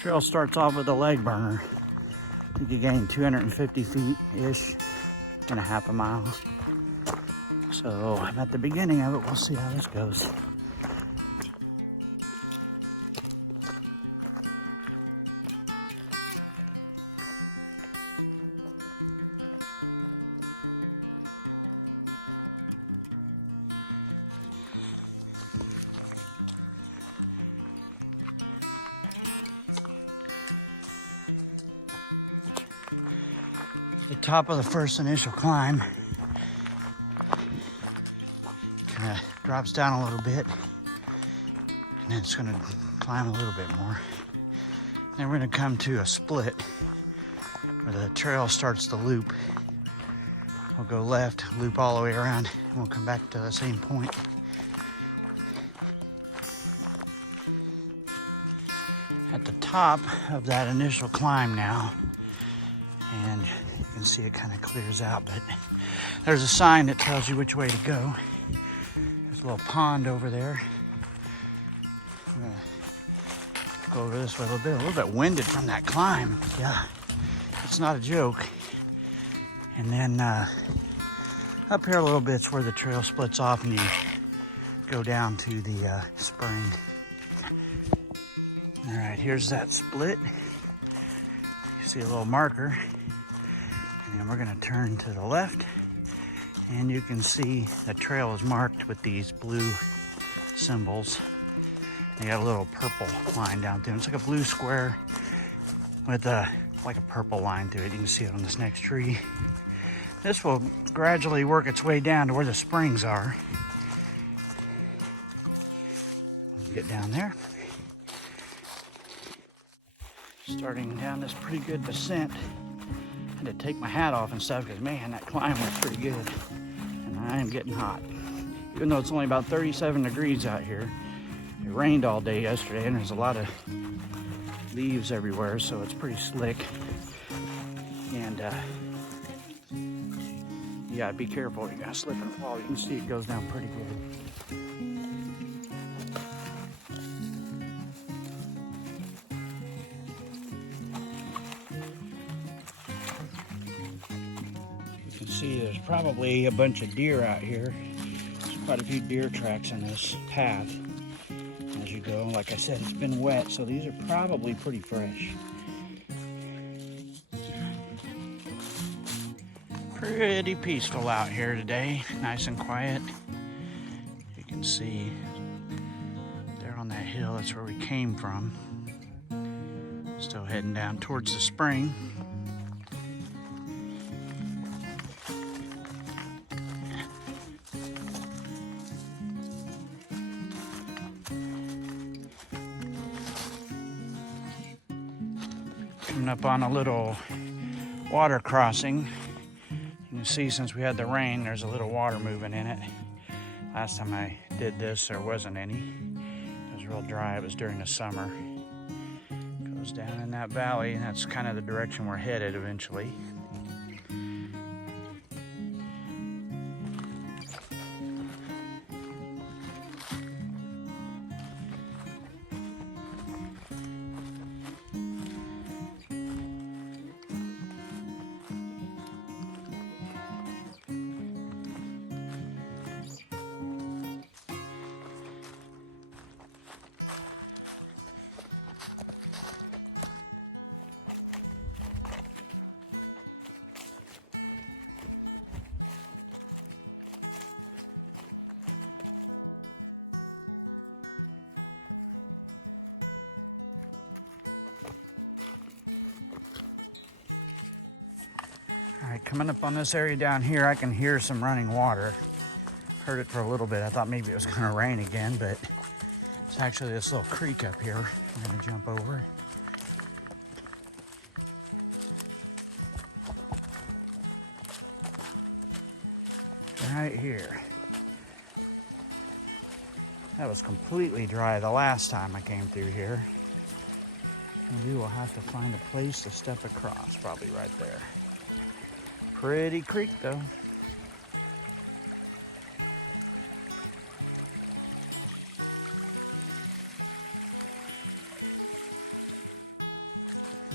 Trail starts off with a leg burner. I think you gain 250 feet-ish in a half a mile. So I'm at the beginning of it. We'll see how this goes. Top of the first initial climb. Drops down a little bit, and then it's going to climb a little bit more. Then we're going to come to a split where the trail starts to loop. We'll go left, loop all the way around, and we'll come back to the same point. At the top of that initial climb now, see it kind of clears out, but there's a sign that tells you which way to go. There's a little pond over there. Go over this way a little bit winded from that climb. Yeah, it's not a joke. And then up here a little bit's where the trail splits off and you go down to the spring. All right, here's that split. You see a little marker. And we're going to turn to the left, and you can see the trail is marked with these blue symbols. They got a little purple line down there. It's like a blue square with like a purple line through it. You can see it on this next tree. This will gradually work its way down to where the springs are. Get down there. Starting down this pretty good descent. I had to take my hat off and stuff because, man, that climb was pretty good. And I am getting hot. Even though it's only about 37 degrees out here. It rained all day yesterday and there's a lot of leaves everywhere, so it's pretty slick. And yeah, be careful. You're gonna slip and fall. You can see it goes down pretty good. See, there's probably a bunch of deer out here. There's quite a few deer tracks on this path as you go. Like I said, it's been wet, so these are probably pretty fresh. Pretty peaceful out here today, nice and quiet. You can see there on that hill, that's where we came from. Still heading down towards the spring. Coming up on a little water crossing. You can see since we had the rain, there's a little water moving in it. Last time I did this, there wasn't any. It was real dry. It was during the summer. It goes down in that valley, and that's kind of the direction we're headed eventually. Coming up on this area down here, I can hear some running water. Heard it for a little bit. I thought maybe it was going to rain again, but it's actually this little creek up here. I'm going to jump over. Right here. That was completely dry the last time I came through here. And we will have to find a place to step across, probably right there. Pretty creek though.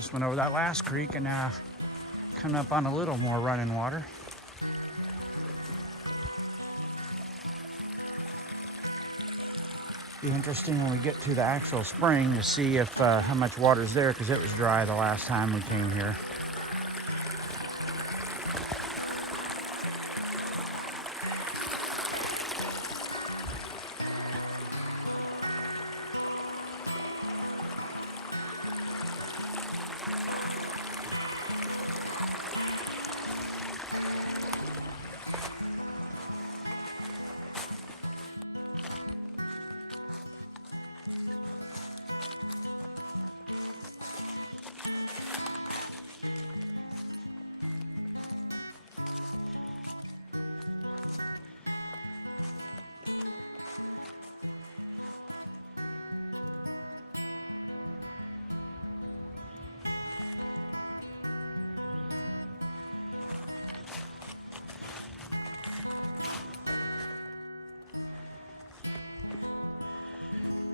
Just went over that last creek and now coming up on a little more running water. Be interesting when we get to the actual spring to see if how much water's there, because it was dry the last time we came here.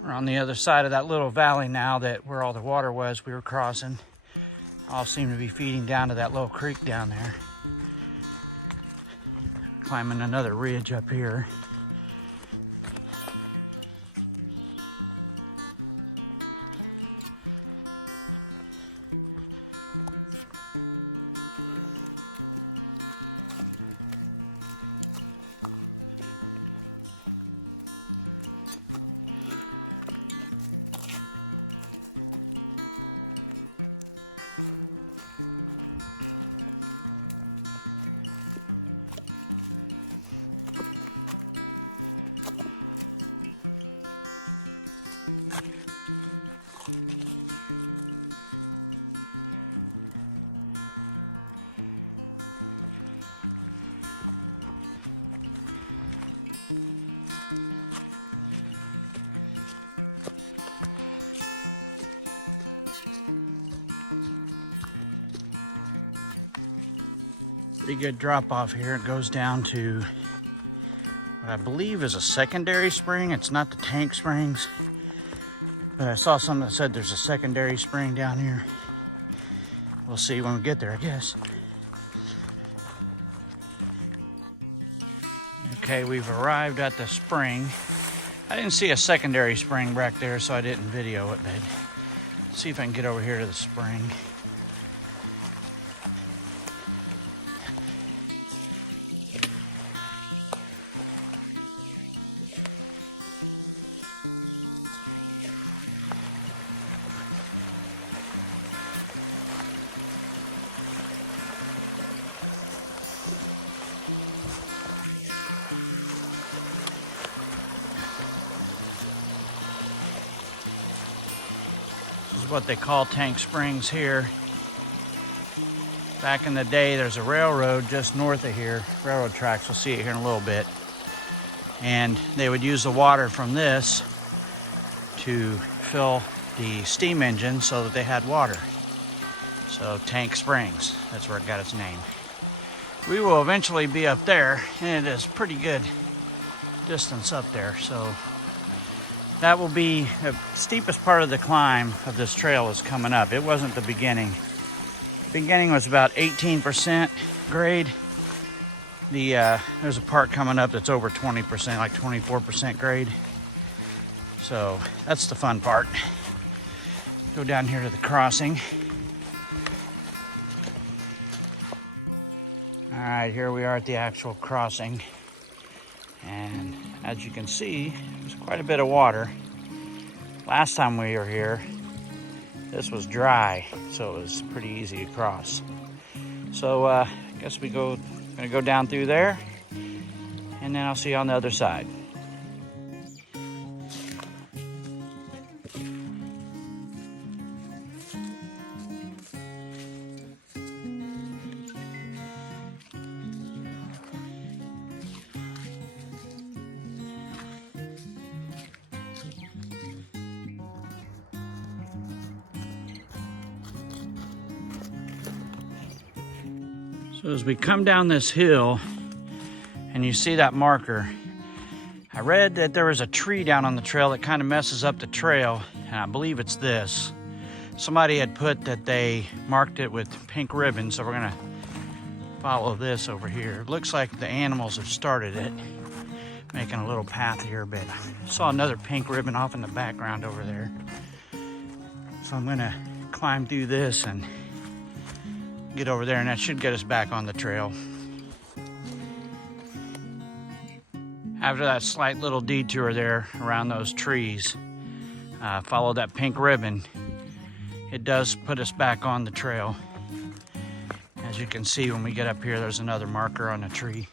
We're on the other side of that little valley now, that where all the water was we were crossing. All seem to be feeding down to that little creek down there. Climbing another ridge up here. Good drop off here. It goes down to what I believe is a secondary spring. It's not the tank springs, but I saw something that said there's a secondary spring down here. We'll see when we get there, I guess. Okay, we've arrived at the spring. I didn't see a secondary spring back there, so I didn't video it, but let's see if I can get over here to the spring. What they call tank springs here. Back in the day, there's a railroad just north of here, railroad tracks. You'll see it here in a little bit. And they would use the water from this to fill the steam engine so that they had water. So Tank Springs, that's where it got its name. We will eventually be up there, and it is pretty good distance up there. So that will be the steepest part of the climb of this trail is coming up. It wasn't the beginning. The beginning was about 18% grade. There's a part coming up that's over 20%, like 24% grade. So that's the fun part. Go down here to the crossing. All right, here we are at the actual crossing. And as you can see, there's quite a bit of water. Last time we were here, this was dry, so it was pretty easy to cross. So I guess gonna go down through there, and then I'll see you on the other side. So as we come down this hill and you see that marker, I read that there was a tree down on the trail that kind of messes up the trail, and I believe it's this. somebody had put that they marked it with pink ribbon, so we're gonna follow this over here. It looks like the animals have started it, making a little path here, but I saw another pink ribbon off in the background over there. So I'm gonna climb through this and get over there, and that should get us back on the trail. After that slight little detour there around those trees, follow that pink ribbon. It does put us back on the trail. As you can see, when we get up here, there's another marker on a tree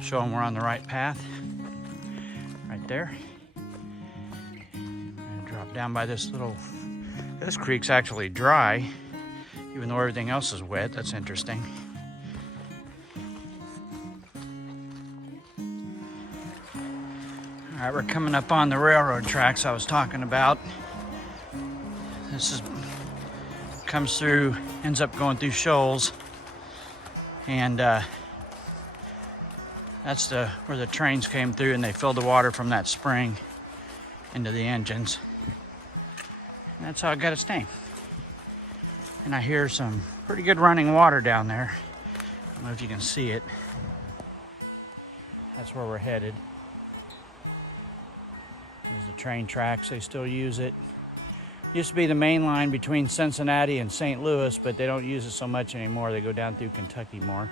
showing we're on the right path. Right there. And drop down by this creek's actually dry, even though everything else is wet. That's interesting. All right, we're coming up on the railroad tracks I was talking about. This comes through, ends up going through Shoals, and that's where the trains came through, and they filled the water from that spring into the engines. That's how it got its name. And I hear some pretty good running water down there. I don't know if you can see it. That's where we're headed. There's the train tracks, they still use it. Used to be the main line between Cincinnati and St. Louis, but they don't use it so much anymore. They go down through Kentucky more.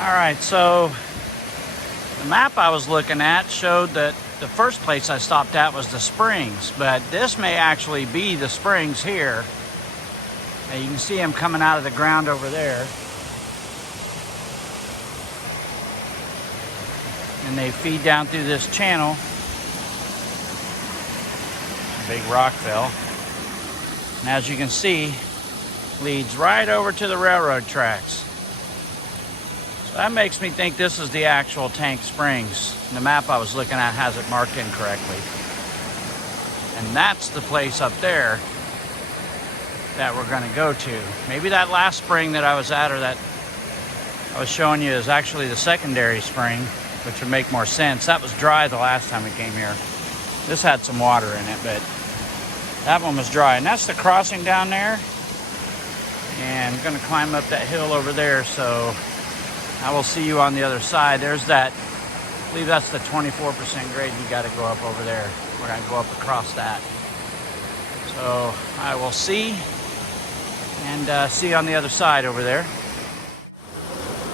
All right, so the map I was looking at showed that the first place I stopped at was the springs, but this may actually be the springs here. And you can see them coming out of the ground over there. And they feed down through this channel. Big rock fell. And as you can see, leads right over to the railroad tracks. So that makes me think this is the actual Tank Springs. The map I was looking at has it marked incorrectly. And that's the place up there that we're going to go to. Maybe that last spring that I was at, or that I was showing you, is actually the secondary spring, which would make more sense. That was dry the last time we came here. This had some water in it, but that one was dry. And that's the crossing down there. And I'm going to climb up that hill over there, so I will see you on the other side. There's that, I believe that's the 24% grade you got to go up over there. We're going to go up across that. So I will see you on the other side over there.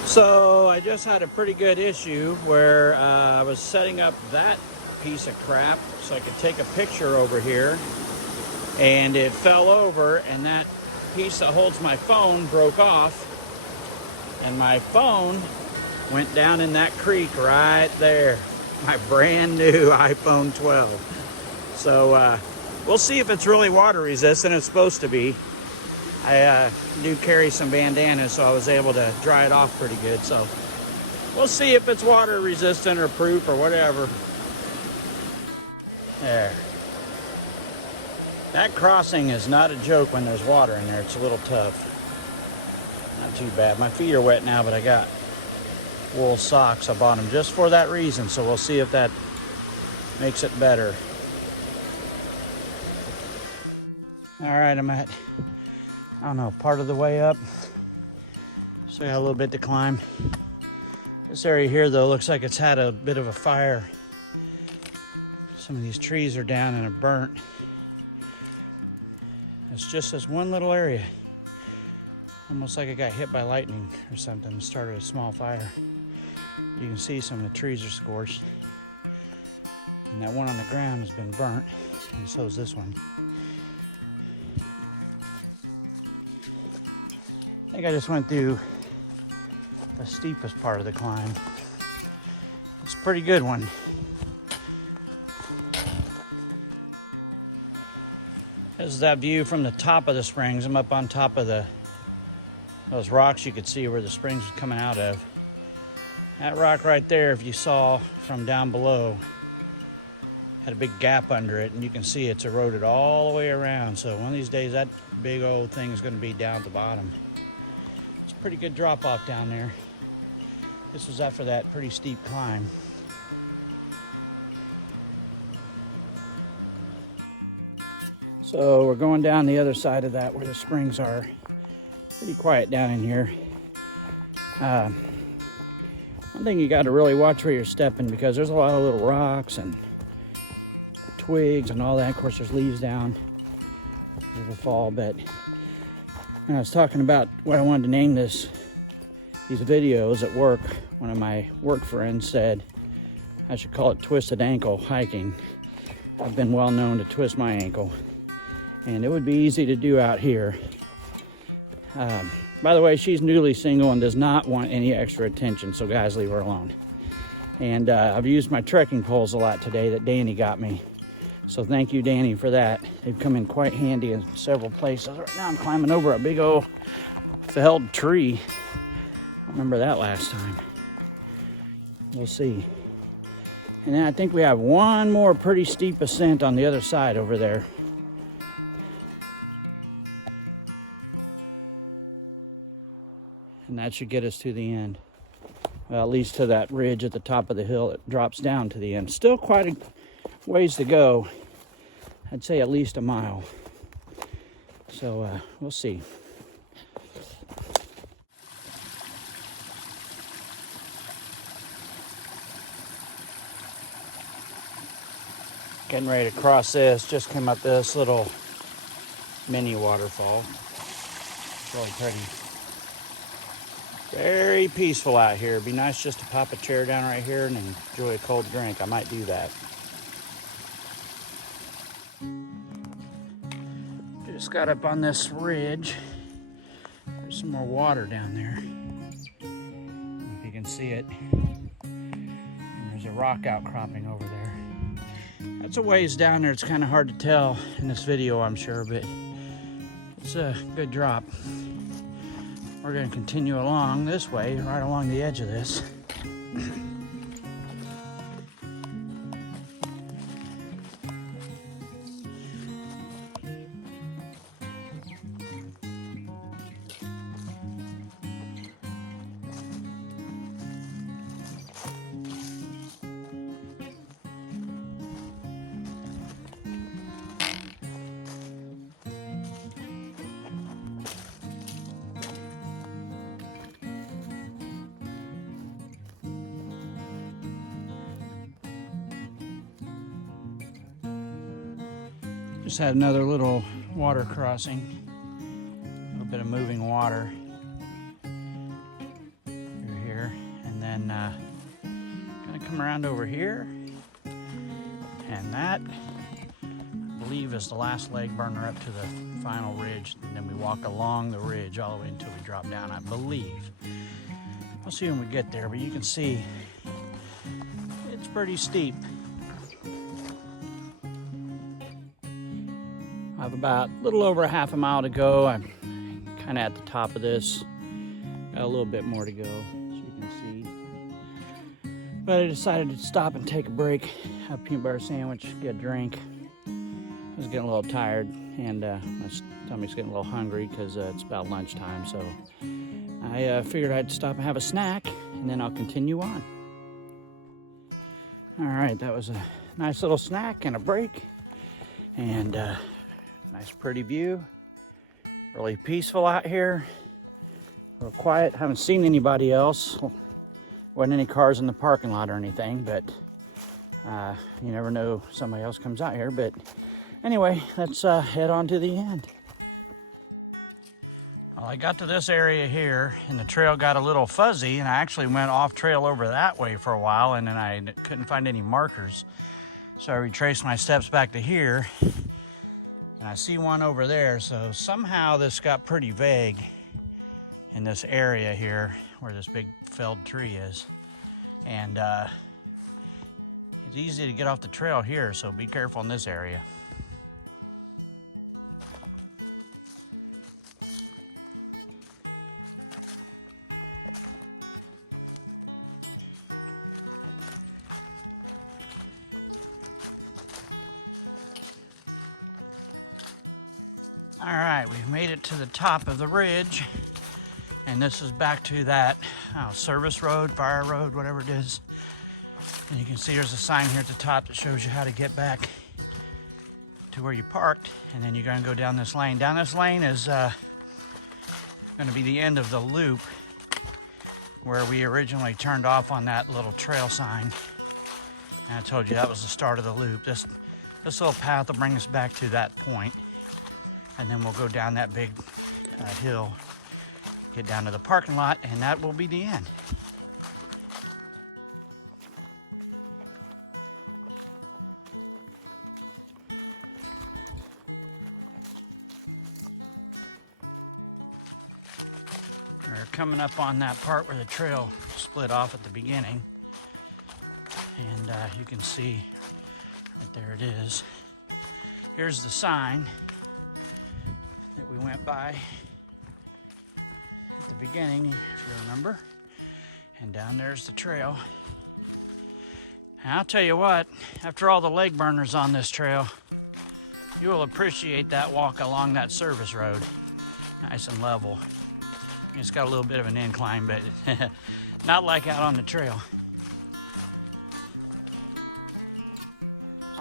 So I just had a pretty good issue where I was setting up that piece of crap so I could take a picture over here, and it fell over, and that piece that holds my phone broke off, and my phone went down in that creek right there. My brand new iPhone 12. So we'll see if it's really water resistant. It's supposed to be. I do carry some bandanas, so I was able to dry it off pretty good. So we'll see if it's water resistant or proof or whatever. There. That crossing is not a joke when there's water in there. It's a little tough. Not too bad. My feet are wet now, but I got wool socks. I bought them just for that reason, so we'll see if that makes it better. All right, I'm at, I don't know, part of the way up. So I got a little bit to climb. This area here, though, looks like it's had a bit of a fire. Some of these trees are down and are burnt. It's just this one little area. Almost like it got hit by lightning or something. It started a small fire. You can see some of the trees are scorched. And that one on the ground has been burnt, and so is this one. I think I just went through the steepest part of the climb. It's a pretty good one. This is that view from the top of the springs. I'm up on top of those rocks. You could see where the springs was coming out of. That rock right there, if you saw from down below, had a big gap under it, and you can see it's eroded all the way around. So one of these days, that big old thing is going to be down at the bottom. It's a pretty good drop off down there. This was after that pretty steep climb. So we're going down the other side of that where the springs are. Pretty quiet down in here. One thing you got to really watch where you're stepping, because there's a lot of little rocks and twigs and all that. Of course, there's leaves down in the fall. But when I was talking about what I wanted to name these videos at work, one of my work friends said I should call it Twisted Ankle Hiking. I've been well known to twist my ankle, and it would be easy to do out here. By the way, she's newly single and does not want any extra attention, so guys, leave her alone. And I've used my trekking poles a lot today that Danny got me. So thank you, Danny, for that. They've come in quite handy in several places. Right now I'm climbing over a big old felled tree. Remember that last time. We'll see. And then I think we have one more pretty steep ascent on the other side over there. That should get us to the end. Well, at least to that ridge at the top of the hill. It drops down to the end. Still quite a ways to go. I'd say at least a mile. So we'll see. Getting ready to cross this. Just came up this little mini waterfall. It's really pretty. Very peaceful out here. It'd be nice just to pop a chair down right here and enjoy a cold drink. I might do that. Just got up on this ridge. There's some more water down there. If you can see it. And there's a rock outcropping over there. That's a ways down there. It's kind of hard to tell in this video, I'm sure, but it's a good drop. We're going to continue along this way, right along the edge of this. Just had another little water crossing, a little bit of moving water through here, and then gonna come around over here, and that I believe is the last leg burner up to the final ridge, and then we walk along the ridge all the way until we drop down, I believe. We'll see when we get there, but you can see it's pretty steep. I have about a little over a half a mile to go. I'm kind of at the top of this. Got a little bit more to go, as you can see. But I decided to stop and take a break, have a peanut butter sandwich, get a drink. I was getting a little tired, and my stomach's getting a little hungry because it's about lunchtime. So I figured I'd stop and have a snack, and then I'll continue on. All right, that was a nice little snack and a break. And nice pretty view, really peaceful out here, real quiet. Haven't seen anybody else. Wasn't any cars in the parking lot or anything, but you never know if somebody else comes out here. But anyway, let's head on to the end. Well, I got to this area here and the trail got a little fuzzy, and I actually went off trail over that way for a while, and then I couldn't find any markers. So I retraced my steps back to here. And I see one over there, so somehow this got pretty vague in this area here where this big felled tree is. And it's easy to get off the trail here, so be careful in this area. All right, we've made it to the top of the ridge, and And this is back to that service road, fire road, whatever it is. And you can see there's a sign here at the top that shows you how to get back to where you parked. And then you're going to go down this lane. Down this lane is going to be the end of the loop where we originally turned off on that little trail sign. And I told you that was the start of the loop. This little path will bring us back to that point. And then we'll go down that big hill, get down to the parking lot, and that will be the end. We're coming up on that part where the trail split off at the beginning. And you can see right there it is. Here's the sign that we went by at the beginning, if you remember. And down there's the trail. And I'll tell you what, after all the leg burners on this trail, you will appreciate that walk along that service road. Nice and level. It's got a little bit of an incline, but not like out on the trail.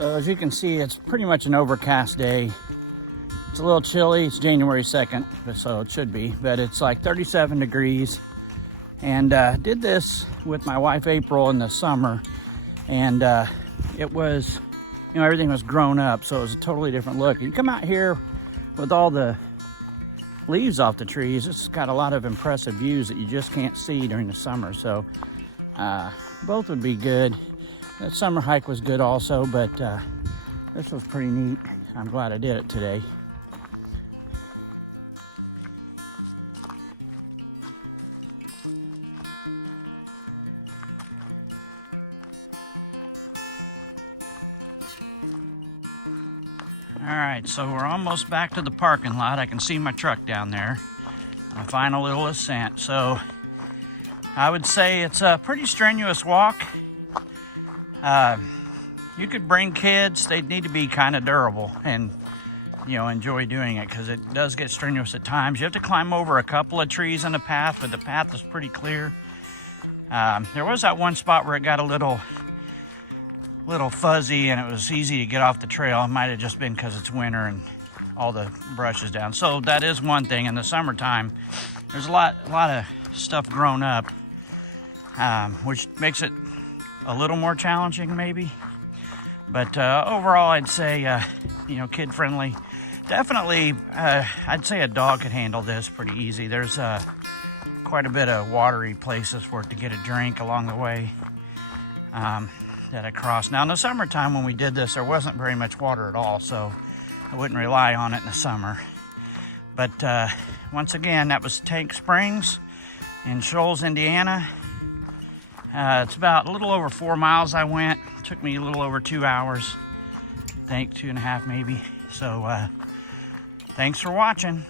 So as you can see, it's pretty much an overcast day. It's a little chilly. It's January 2nd, so it should be, but it's like 37 degrees. And did this with my wife April in the summer, and it was, you know, everything was grown up, so it was a totally different look. You come out here with all the leaves off the trees, it's got a lot of impressive views that you just can't see during the summer. So both would be good. The summer hike was good also, but this was pretty neat. I'm glad I did it today. Alright, so we're almost back to the parking lot. I can see my truck down there. A final little ascent. So I would say it's a pretty strenuous walk. You could bring kids. They'd need to be kind of durable and, you know, enjoy doing it, because it does get strenuous at times. You have to climb over a couple of trees in the path, but the path is pretty clear. There was that one spot where it got a little fuzzy and it was easy to get off the trail. It might have just been because it's winter and all the brush is down. So that is one thing. In the summertime, there's a lot of stuff grown up, which makes it a little more challenging maybe. But overall, I'd say, you know, kid friendly. Definitely, I'd say a dog could handle this pretty easy. There's quite a bit of watery places for it to get a drink along the way. That I crossed. Now in the summertime when we did this, there wasn't very much water at all, so I wouldn't rely on it in the summer. But once again, that was Tank Springs in Shoals, Indiana. It's about a little over 4 miles I went. It took me a little over 2 hours. I think 2.5 maybe. So thanks for watching.